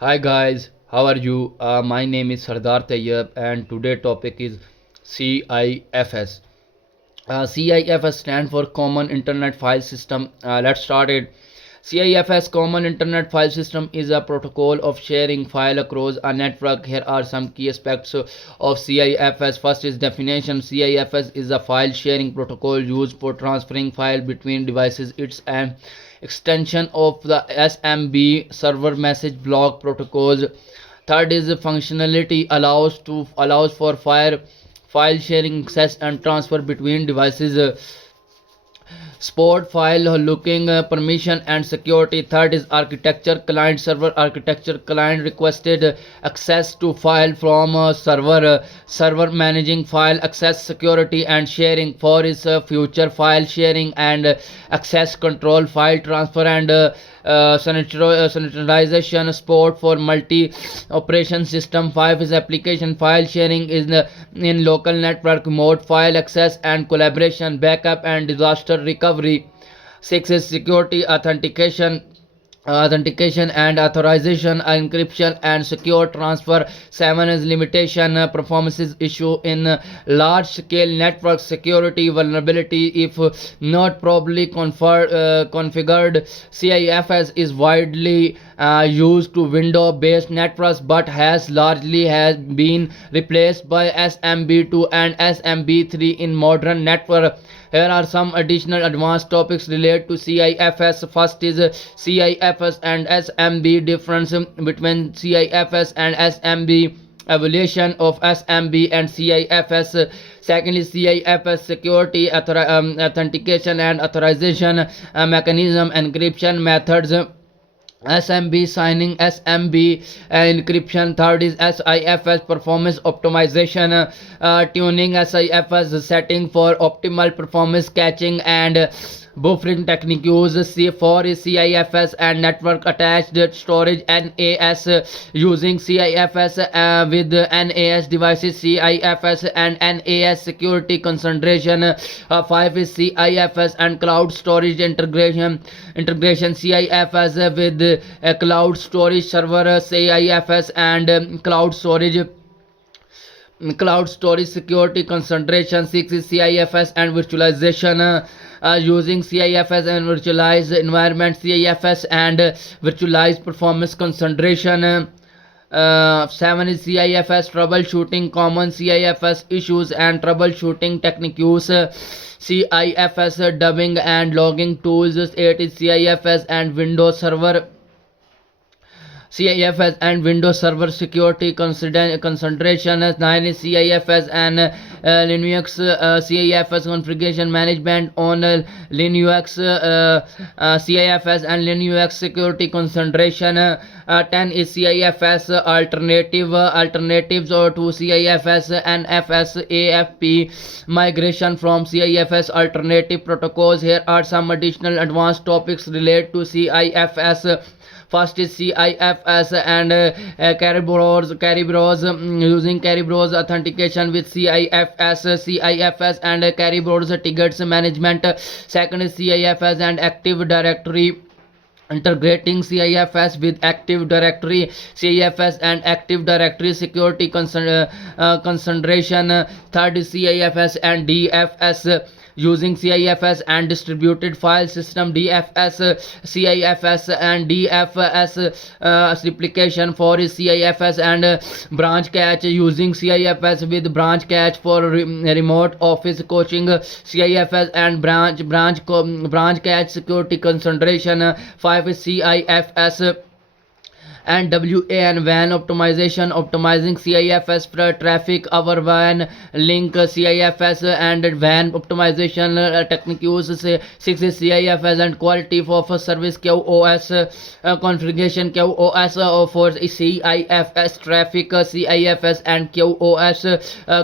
Hi guys, how are you? My name is Sardar Tayyab and today topic is CIFS. CIFS stand for Common Internet File System. Let's start it. CIFS Common Internet File System is a protocol of sharing file across a network. Here are some key aspects of CIFS. First is definition. CIFS is a file sharing protocol used for transferring file between devices. It's an extension of the SMB server message block protocols. Third is functionality allows for file sharing access and transfer between devices. Sport file looking permission and security. Third is architecture. Client server architecture. Client requested access to file from server managing file access, security and sharing. Four is future file sharing and access control, file transfer and sanitization support for multi operation system. 5 is application file sharing is in local network mode, file access and collaboration, backup and disaster recovery. 6 is security authentication and authorization, encryption and secure transfer. 7 is limitation performances issue in large scale network, security vulnerability if not properly configured. CIFS is widely used to window based networks but has been replaced by SMB2 and SMB3 in modern network. Here are some additional advanced topics related to CIFS. First is CIFS and SMB. Difference between CIFS and SMB. Evaluation of SMB and CIFS. Secondly, CIFS security, authentication and authorization mechanism, encryption methods. SMB signing, SMB encryption. Third is SIFS performance optimization, tuning. SIFS setting for optimal performance, caching and buffering technique use. C4 is CIFS and network attached storage, NAS. Using CIFS with NAS devices, CIFS and NAS security concentration. 5 is CIFS and cloud storage integration. CIFS with cloud storage server, CIFS and cloud storage security concentration. 6 is CIFS and virtualization. Using CIFS and virtualized environment, CIFS and virtualized performance concentration. 7 is CIFS troubleshooting, common CIFS issues and troubleshooting technique use. CIFS dubbing and logging tools. 8 is CIFS and Windows Server. CIFS and Windows Server security concentration. 9 is CIFS and Linux. CIFS configuration management on Linux. CIFS and Linux security concentration. 10 is CIFS alternatives or to CIFS and FSAFP migration from CIFS alternative protocols. Here are some additional advanced topics related to CIFS. First is CIFS and Kerberos. Using Kerberos authentication with CIFS and Kerberos tickets management. Second is CIFS and Active Directory. Integrating CIFS with Active Directory, CIFS and Active Directory security concentration. Third is CIFS and DFS. Using CIFS and distributed file system, DFS. CIFS and DFS replication. For is CIFS and branch cache. Using CIFS with branch cache for remote office coaching. CIFS and branch cache security concentration. 5 is CIFS and WAN WAN optimization, optimizing CIFS for traffic over WAN link. CIFS and WAN optimization technique use. 6 is CIFS and quality of service, QoS configuration, QoS for CIFS traffic, CIFS and QoS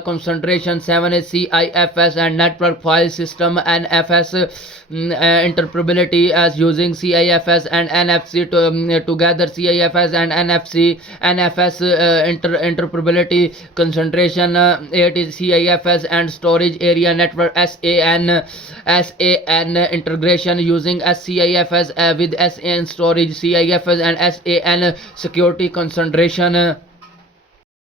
concentration. 7 is CIFS and network file system, NFS interoperability as using CIFS and NFC together. CIFS and NFS interoperability concentration. 8 is CIFS and storage area network SAN integration using SCIFS with SAN storage CIFS and SAN security concentration.